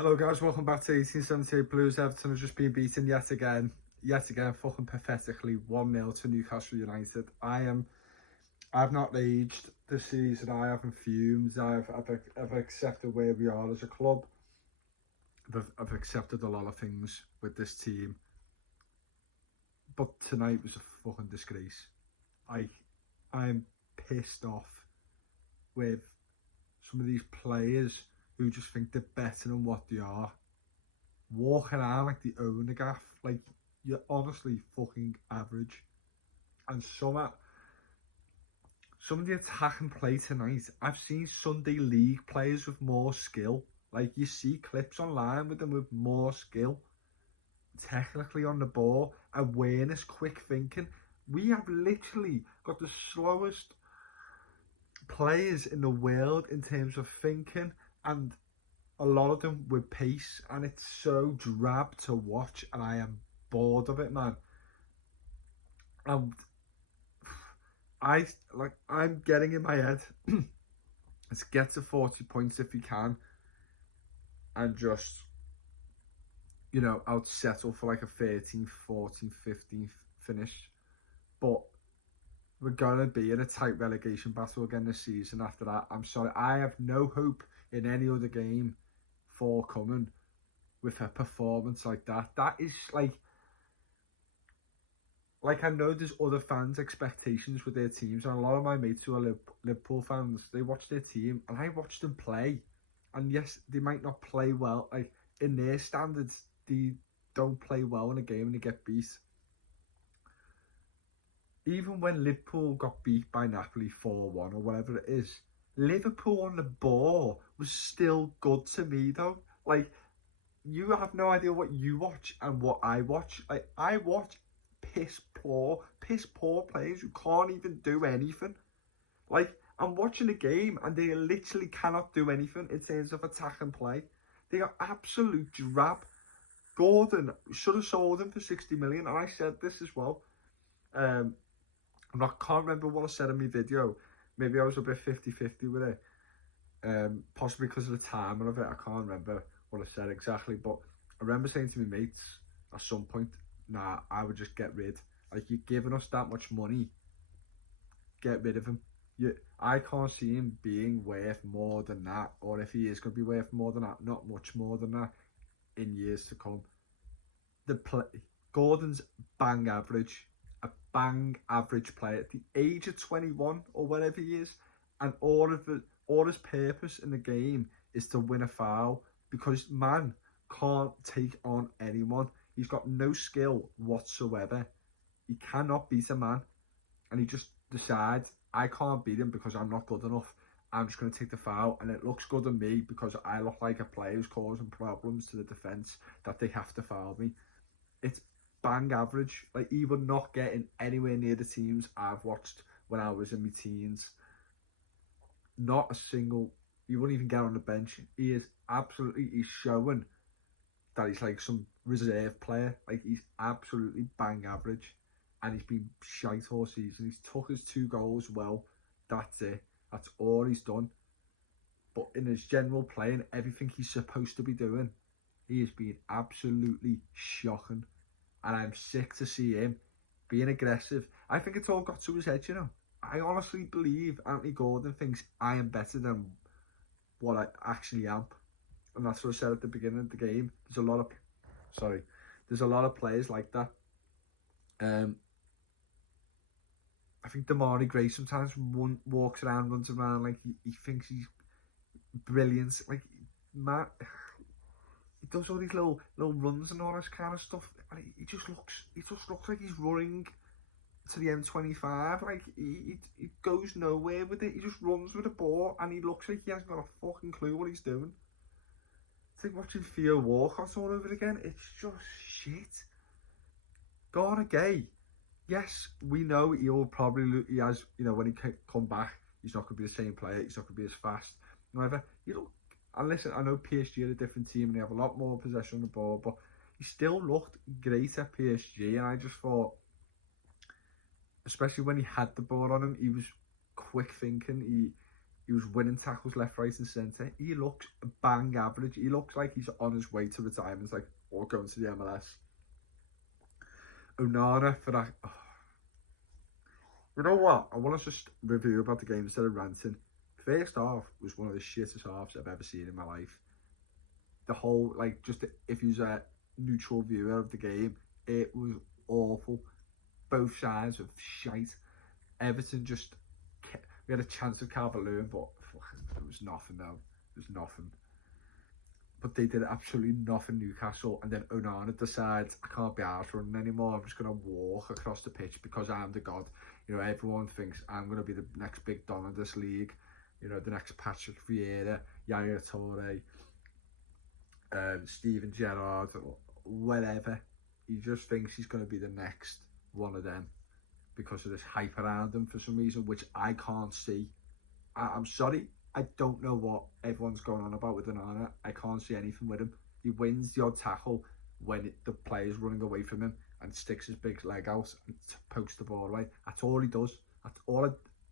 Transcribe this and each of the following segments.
Hello guys, welcome back to 1878 Blues. Everton have just been beaten yet again, fucking pathetically, 1-0 to Newcastle United. I've not aged this season. I haven't fumed. I've accepted where we are as a club. I've accepted a lot of things with this team, but tonight was a fucking disgrace. I'm pissed off with some of these players who just think they're better than what they are. Walking around like they own the gaff. Like, you're honestly fucking average. And some of the attacking play tonight, I've seen Sunday League players with more skill. Like, you see clips online with them with more skill. Technically on the ball, awareness, quick thinking. We have literally got the slowest players in the world in terms of thinking, and a lot of them with pace, and it's so drab to watch, and I am bored of it, man. And I'm getting in my head, let's get to 40 points if you can, and just, I'll settle for like a 13th, 14th, 15th finish. But we're gonna be in a tight relegation battle again this season after that. I'm sorry, I have no hope in any other game forthcoming with a performance like that. That is like I know there's other fans' expectations with their teams, and a lot of my mates who are Liverpool fans, they watch their team, and I watch them play, and yes, they might not play well. Like, in their standards, they don't play well in a game and they get beat. Even when Liverpool got beat by Napoli 4-1 or whatever it is, Liverpool on the ball was still good to me though. Like, you have no idea what you watch and what I watch. Like, I watch piss poor players who can't even do anything. Like, I'm watching a game and they literally cannot do anything in terms of attack and play. They are absolute drab. Gordon should have sold him for 60 million, and I said this as well. I can't remember what I said in my video. Maybe I was a bit 50-50 with it. Possibly because of the timing of it. I can't remember what I said exactly. But I remember saying to my mates at some point, nah, I would just get rid. Like, you're giving us that much money, get rid of him. I can't see him being worth more than that. Or if he is going to be worth more than that, not much more than that in years to come. Gordon's bang average. A bang average player at the age of 21 or whatever he is, and all his purpose in the game is to win a foul, because man can't take on anyone. He's got no skill whatsoever. He cannot beat a man, and he just decides, I can't beat him because I'm not good enough. I'm just going to take the foul, and it looks good on me because I look like a player who's causing problems to the defence that they have to foul me. It's bang average. Like, he would not get in anywhere near the teams I've watched when I was in my teens. Not a single. He wouldn't even get on the bench. He's showing that he's like some reserve player. Like, he's absolutely bang average, and he's been shite all season. He's took his 2 goals well. That's it. That's all he's done. But in his general play and everything he's supposed to be doing, he has been absolutely shocking. And I'm sick to see him being aggressive. I think it's all got to his head, I honestly believe Anthony Gordon thinks I am better than what I actually am. And that's what I said at the beginning of the game. There's a lot of players like that. I think Damari Gray sometimes runs around like he thinks he's brilliant. Like, Matt, he does all these little runs and all this kind of stuff, and he just looks like he's running to the M25. Like, he goes nowhere with it. He just runs with the ball, and he looks like he hasn't got a fucking clue what he's doing. It's like watching Theo Walcott all over again. It's just shit. Gordon Gay, yes, we know he has, when he come back, he's not going to be the same player. He's not going to be as fast. However, and listen, I know PSG are a different team and they have a lot more possession on the ball, but he still looked great at PSG, and I just thought, especially when he had the ball on him, he was quick thinking. He was winning tackles left, right, and centre. He looks bang average. He looks like he's on his way to retirement, like, or going to the MLS. Onana for that. Oh. You know what? I want to just review about the game instead of ranting. First half was one of the shittest halves I've ever seen in my life. The whole, like, just if you're a neutral viewer of the game, it was awful. Both sides of shite. Everton just, we had a chance of Calvert-Lewin, but it was nothing though. It was nothing. But they did absolutely nothing, Newcastle, and then Onana decides, I can't be out running anymore, I'm just going to walk across the pitch because I'm the god. You know, everyone thinks I'm going to be the next big don of this league. You know, the next Patrick Vieira, Yaya Toure, Steven Gerrard, whatever. He just thinks he's going to be the next one of them because of this hype around him for some reason, which I can't see. I'm sorry, I don't know what everyone's going on about with Onana. I can't see anything with him. He wins the odd tackle when the player's running away from him and sticks his big leg out and pokes the ball away. That's all he does.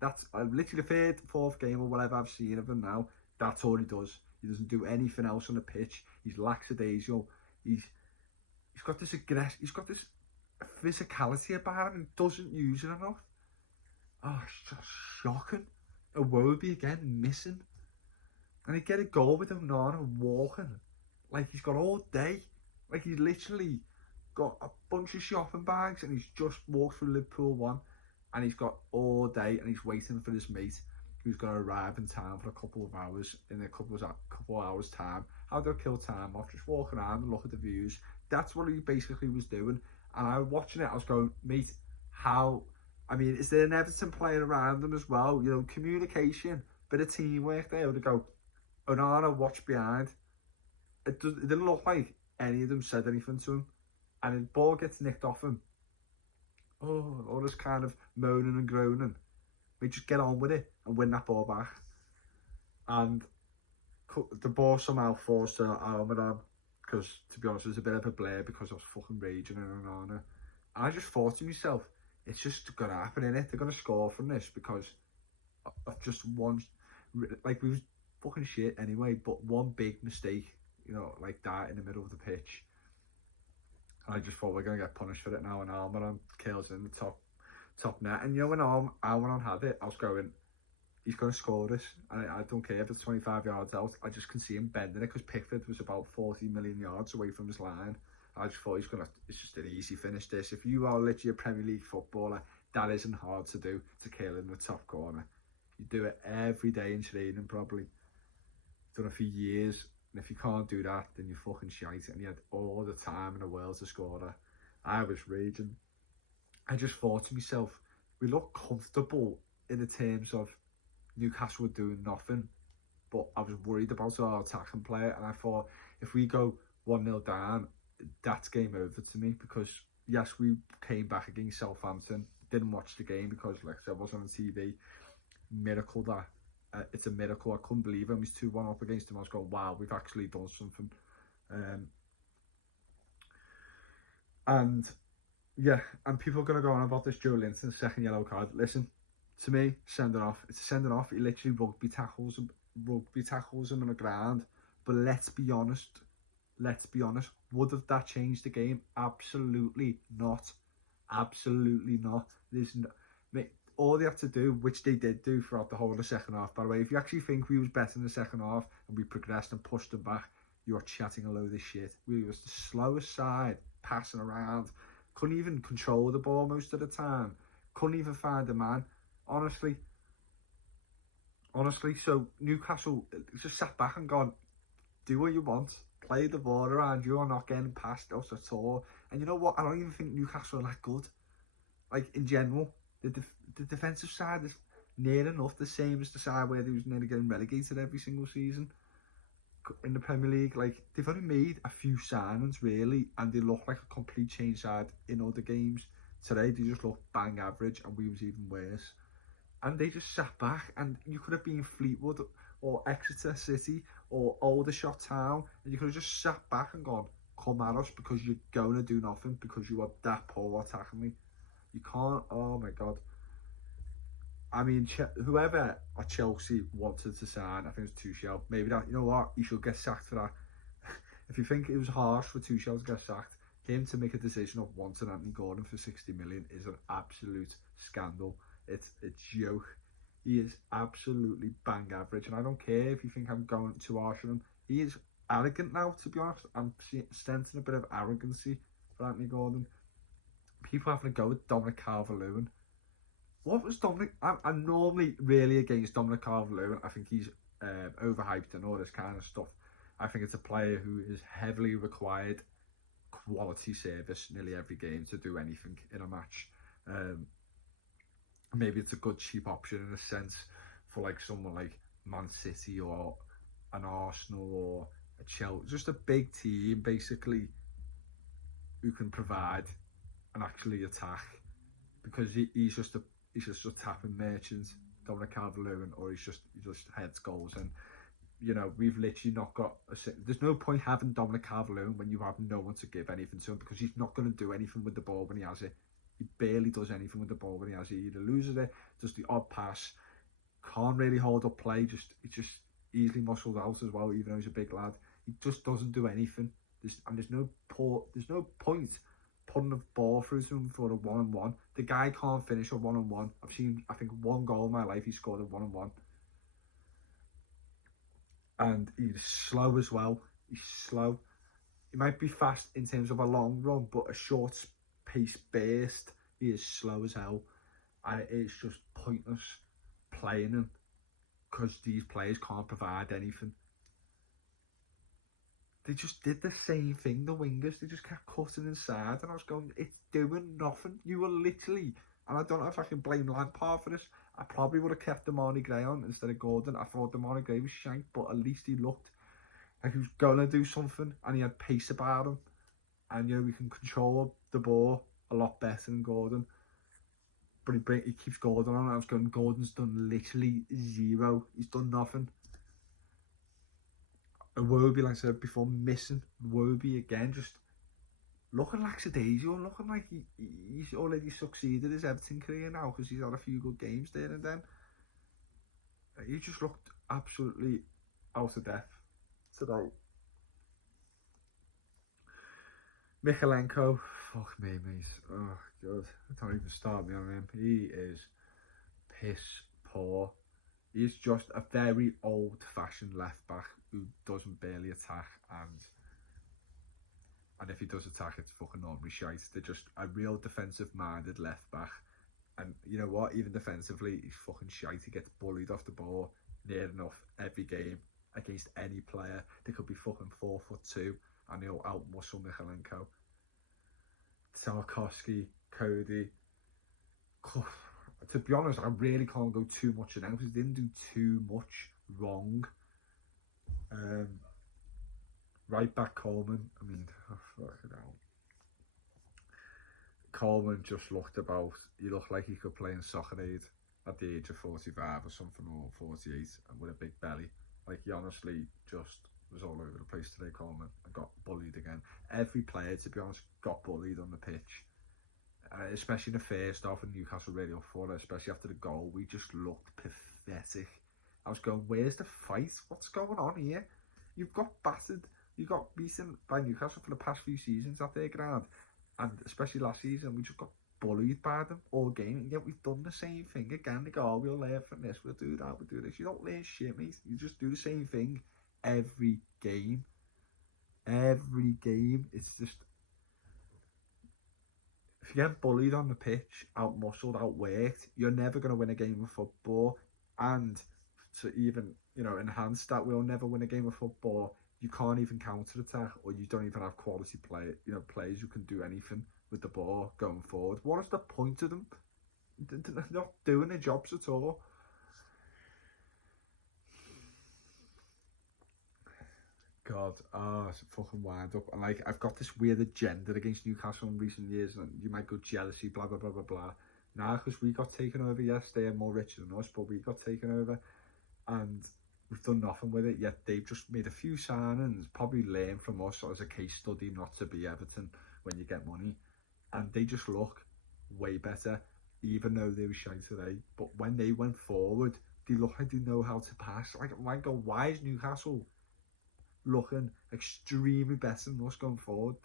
That's literally the third, fourth game or whatever I've seen of him now. That's all he does. He doesn't do anything else on the pitch. He's lackadaisical. He's got this aggressive. He's got this physicality about him and doesn't use it enough. Oh, it's just shocking. Iwobi again missing, and he get a goal with Onana walking like he's got all day. Like he's literally got a bunch of shopping bags and he's just walked through Liverpool 1 and he's got all day and he's waiting for his mate who's going to arrive in town for a couple of hours in a couple of hours time. How do I kill time off? Just walk around and look at the views. That's what he basically was doing. And I was watching it, I was going, mate, how, I mean, is there an Everton playing around them as well? You know, communication, bit of teamwork there. To go, Onana, watch behind. It didn't look like any of them said anything to him. And the ball gets nicked off him. Oh, all this kind of moaning and groaning. We just get on with it and win that ball back. And the ball somehow falls to Almiron, because to be honest, it was a bit of a blur because I was fucking raging in Onana. I just thought to myself, it's just gonna happen, innit? They're gonna score from this because of just one, like, we was fucking shit anyway, but one big mistake, you know, like that in the middle of the pitch. I just thought we're gonna get punished for it now, and Almiron kills in the top net. And you know, when Almiron had it, I was going, he's going to score this. I don't care if it's 25 yards out. I just can see him bending it because Pickford was about 40 million yards away from his line. I just thought it's just an easy finish this. If you are literally a Premier League footballer, that isn't hard to do, to kill in the top corner. You do it every day in training probably. Done it for years. And if you can't do that, then you're fucking shite. And he had all the time in the world to score that. I was raging. I just thought to myself, we look comfortable in the terms of Newcastle were doing nothing, but I was worried about our attacking play, and I thought if we go 1-0 down, that's game over to me, because yes, we came back against Southampton, didn't watch the game because, like I said, I wasn't on TV. Miracle that. It's a miracle. I couldn't believe him. He's 2-1 up against him. I was going, wow, we've actually done something. And yeah, and people are going to go on about this Joe Linton second yellow card. Listen, to me, send it off. It's a sending off. He literally rugby tackles him on the ground. But let's be honest. Would have that changed the game? Absolutely not. Absolutely not. All they have to do, which they did do throughout the whole of the second half, by the way, if you actually think we was better in the second half and we progressed and pushed them back, you're chatting a load of shit. We was the slowest side, passing around, couldn't even control the ball most of the time, couldn't even find a man. Honestly, so Newcastle just sat back and gone, do what you want, play the ball around, you're not getting past us at all. And you know what, I don't even think Newcastle are that good. Like, in general, the defensive side is near enough the same as the side where they was nearly getting relegated every single season in the Premier League. Like, they've only made a few signings really, and they look like a complete change side in other games. Today they just look bang average, and we was even worse. And they just sat back, and you could have been Fleetwood or Exeter City or Aldershot Town, and you could have just sat back and gone, come at us, because you're going to do nothing, because you are that poor attacking me. You can't. Oh my god. I mean, whoever at Chelsea wanted to sign, I think it was Tuchel, maybe that, you know what, he should get sacked for that. If you think it was harsh for Tuchel to get sacked, him to make a decision of wanting Anthony Gordon for 60 million is an absolute scandal. It's a joke. He is absolutely bang average, and I don't care if you think I'm going too harsh on him. He is arrogant now, to be honest. I'm sensing a bit of arrogancy for Anthony Gordon. People having to go with Dominic Calvert-Lewin. What was Dominic? I'm normally really against Dominic Calvert-Lewin. I think he's overhyped and all this kind of stuff. I think it's a player who is heavily required quality service nearly every game to do anything in a match. Maybe it's a good cheap option in a sense for like someone like Man City or an Arsenal or a Chelsea, just a big team basically who can provide and actually attack, because he's just a tapping merchant, Dominic Calvert-Lewin, or he just heads goals. And you know, we've literally not got there's no point having Dominic Calvert-Lewin when you have no one to give anything to him, because he's not going to do anything with the ball when he has it. He barely does anything with the ball when he has it. He either loses it, does the odd pass, can't really hold up play, he's just easily muscled out as well, even though he's a big lad. He just doesn't do anything. There's no point putting the ball through to him for a 1-on-1. The guy can't finish a 1-on-1. I've seen, I think, one goal in my life he scored a 1-on-1. And he's slow as well. He's slow. He might be fast in terms of a long run, but a short pace burst, he is slow as hell. It's just pointless playing him, because these players can't provide anything. They just did the same thing, the wingers. They just kept cutting inside, and I was going, it's doing nothing. You were literally, and I don't know if I can blame Lampard for this, I probably would have kept Damani Gray on instead of Gordon. I thought Damani Gray was shanked, but at least he looked like he was going to do something, and he had pace about him. And, you know, we can control the ball a lot better than Gordon. But he keeps Gordon on. I was going, Gordon's done literally zero. He's done nothing. Iwobi, like I said before, missing. Iwobi again, just looking lackadaisical, looking like he's already succeeded his Everton career now, because he's had a few good games there and then. He just looked absolutely out of depth today. Mykolenko, fuck me, mate. Oh, God. Don't even start me on him. He is piss poor. He's just a very old-fashioned left-back who doesn't barely attack, and if he does attack, it's fucking normally shite. They're just a real defensive-minded left-back, and you know what? Even defensively, he's fucking shite. He gets bullied off the ball near enough every game against any player. They could be fucking 4'2", and he'll out-muscle Mykolenko. Tarkowski, Cody. To be honest, I really can't go too much in them, because he didn't do too much wrong. Right back Coleman, I mean, fucking hell. Coleman just looked he looked like he could play in Soccer Aid at the age of 45 or something, or 48, and with a big belly. Like, he honestly just was all over the place today, Coleman, and got bullied again. Every player, to be honest, got bullied on the pitch. Especially in the first half, and Newcastle really up for it, especially after the goal. We just looked pathetic. I was going, where's the fight? What's going on here? You've got battered. You got beaten by Newcastle for the past few seasons at their ground, and especially last season, we just got bullied by them all game. And yet we've done the same thing again. They go, oh, we'll learn from this, we'll do that, we'll do this. You don't learn shit, mate. You just do the same thing every game. Every game. It's just, if you get bullied on the pitch, out-muscled, out-worked, you're never going to win a game of football. And to even, you know, enhance that, we'll never win a game of football. You can't even counter-attack, or you don't even have quality players who can do anything with the ball going forward. What is the point of them? They're not doing their jobs at all. God, it's a fucking wind up. And like, I've got this weird agenda against Newcastle in recent years, and you might go jealousy, blah blah blah blah blah. Nah, because we got taken over yesterday, and more richer than us, but we got taken over, and we've done nothing with it yet. They've just made a few signings, probably learned from us as a case study not to be Everton when you get money, and they just look way better. even though they were shy today. But when they went forward, they look like they know how to pass. Like, my God, why is Newcastle looking extremely better than us going forward?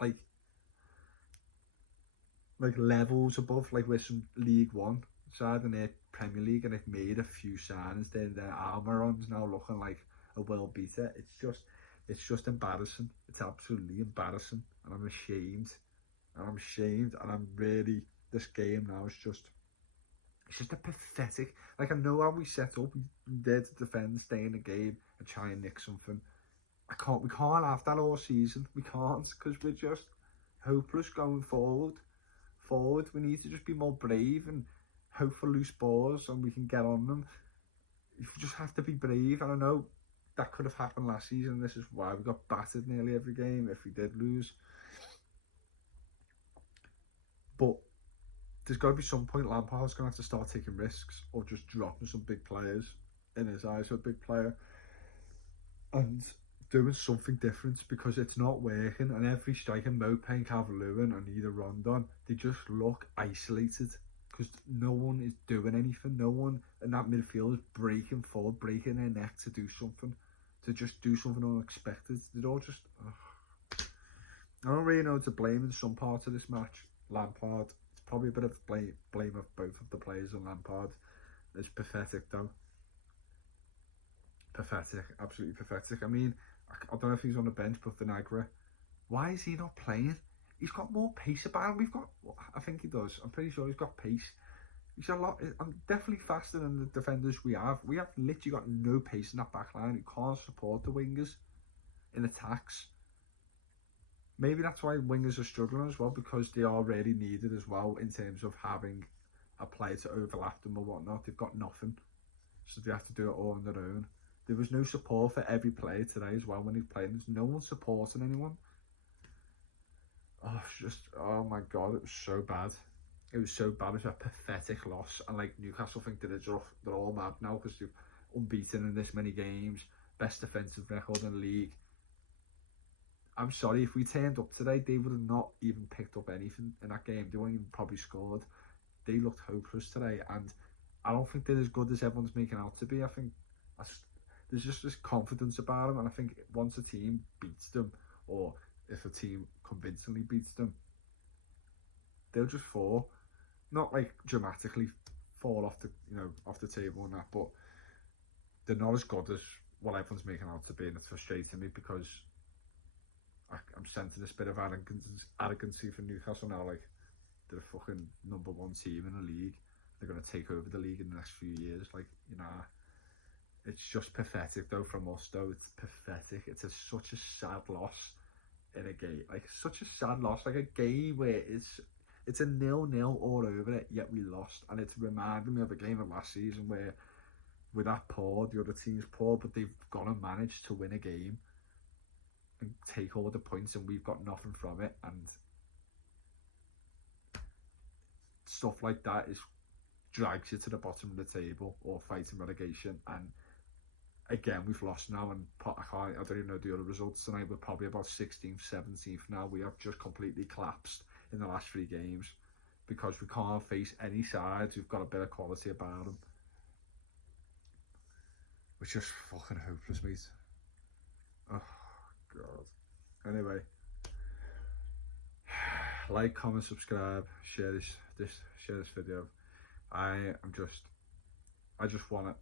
Like levels above, like with some League One side and their Premier League, and they've made a few signings. Their Almiron's now looking like a world beater. It's just embarrassing. It's absolutely embarrassing, and I'm ashamed. And I'm really, this game now is just, it's just a pathetic. Like, I know how we set up. We there to defend, stay in the game, and try and nick something. We can't have that all season. We can't, because we're just hopeless going forward. We need to just be more brave and hope for loose balls, and we can get on them. You just have to be brave. And I know that could have happened last season. This is why we got battered nearly every game if we did lose. But there's got to be some point Lampard's going to have to start taking risks, or just dropping some big players in his eyes, a big player, and doing something different, because it's not working. And every striker, Mopé, Calvert-Lewin and either Rondon, they just look isolated, because no one is doing anything. No one in that midfield is breaking forward, breaking their neck to do something, to just do something unexpected. They're all just... I don't really know to blame in some parts of this match. Lampard, it's probably a bit of blame of both of the players and Lampard. It's pathetic though. Pathetic, absolutely pathetic. I mean, I don't know if he's on the bench, but Vinagre, why is he not playing? He's got more pace about him. I think he does. I'm pretty sure he's got pace. He's a lot. I'm definitely faster than the defenders we have. We have literally got no pace in that back line. We can't support the wingers in attacks. Maybe that's why wingers are struggling as well, because they are really needed as well in terms of having a player to overlap them or whatnot. They've got nothing, so they have to do it all on their own. There was no support for every player today as well when he's playing. There's no one supporting anyone. Oh my God, it was so bad. It was so bad. It was a pathetic loss. And like, Newcastle think that they're all mad now because they've unbeaten in this many games, best defensive record in the league. I'm sorry, if we turned up today, they would have not even picked up anything in that game. They wouldn't even probably scored. They looked hopeless today, and I don't think they're as good as everyone's making out to be. I think there's just this confidence about them, and I think once a team beats them, or if a team convincingly beats them, they'll just fall. Not like dramatically fall off the table and that, but they're not as good as what everyone's making out to be, and it's frustrating me because I'm sensing this bit of arrogancy from Newcastle now. Like, they're a fucking #1 team in the league. They're going to take over the league in the next few years. Like, it's just pathetic though from us though. It's pathetic. It's such a sad loss in a game. Like, such a sad loss. Like, a game where it's a 0-0 all over it, yet we lost. And it's reminding me of a game of last season where we're that poor, the other team's poor, but they've gone and managed to win a game and take all the points, and we've got nothing from it. And stuff like that drags you to the bottom of the table or fighting relegation. And again, we've lost now, and I don't even know the other results tonight. We're probably about 16th, 17th now. We have just completely collapsed in the last 3 games because we can't face any sides who've got a bit of quality about them. We're just fucking hopeless, mate. Oh God. Anyway, like, comment, subscribe, share this video. I just want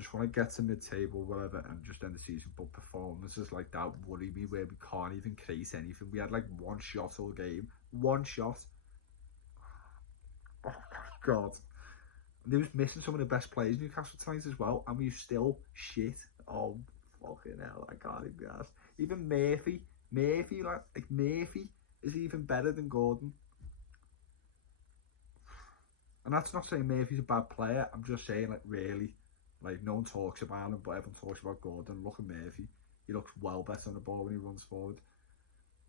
to get to mid-table, whatever, and just end the season. But performances like that worry me, where we can't even create anything. We had like 1 shot all game. 1 shot. Oh my God. They was missing some of the best players Newcastle tonight as well, and we still shit. Oh fucking hell, I can't even be asked. Even Murphy is even better than Gordon. And that's not saying Murphy's a bad player. I'm just saying, like, really, like, no one talks about him, but everyone talks about Gordon. Look at Murphy. He looks well better on the ball when he runs forward.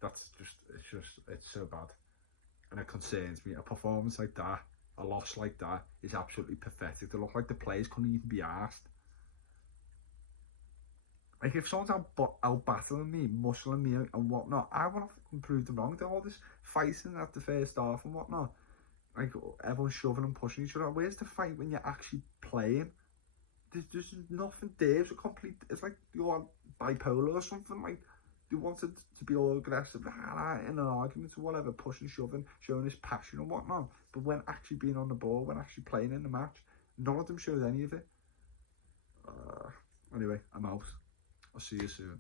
It's so bad. And it concerns me. A performance like that, a loss like that, is absolutely pathetic. They look like the players couldn't even be asked. Like, if someone's out battling me, muscling me and whatnot, I want to fucking prove them wrong. They're all this fighting at the first half and whatnot. Like, everyone's shoving and pushing each other. Where's the fight when you're actually playing? There's nothing there. It's a complete. It's like you're bipolar or something. Like, they wanted to be all aggressive in an argument or whatever, pushing, shoving, showing his passion and whatnot. But when actually being on the ball, when actually playing in the match, none of them showed any of it. Anyway, I'm out. I'll see you soon.